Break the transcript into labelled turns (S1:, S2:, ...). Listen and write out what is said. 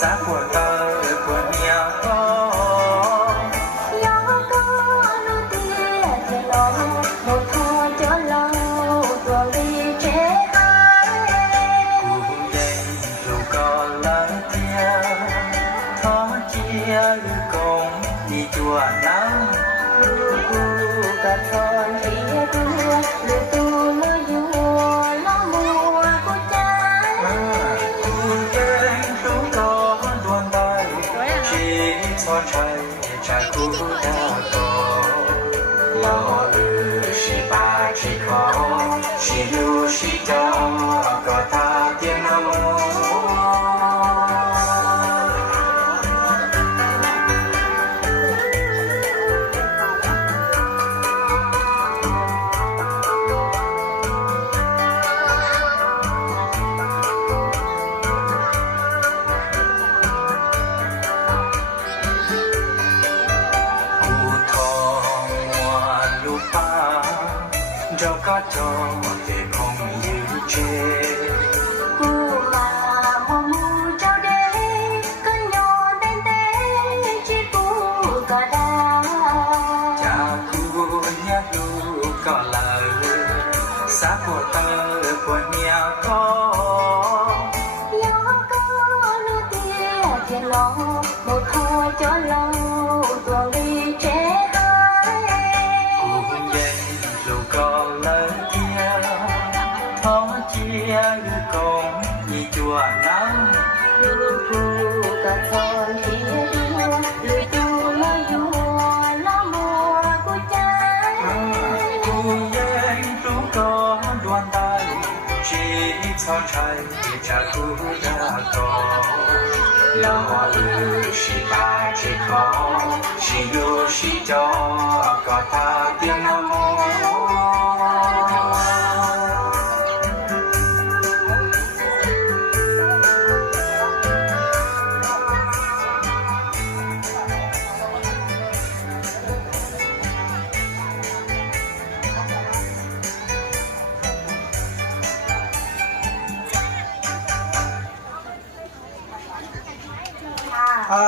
S1: xa của ta của nhà con
S2: Lá có nó tia thì lòng Một thơ cho lòng Tuần đi trẻ ai
S1: Cuộc đêm dù có lái tia Khó chia lưu cổng Đi chùa nắng
S2: Cú cà thôi
S1: 穿一串儿古老的罗汉一起排气孔气流洗澡打电脑 có cho thì không yêu chê
S2: cô mà mùa mù trao đế Cơn nhỏ tên tế Chỉ cô có đá
S1: cha cô nhát lu có lời xa của tơ của nhà có
S2: Gió có lưu tia thiên lo
S1: có đoàn tay chỉ cho trai thì cha cu đã có lo ư chỉ ba chỉ có chỉ lu chỉ cho có ta tiếng nam mô हा.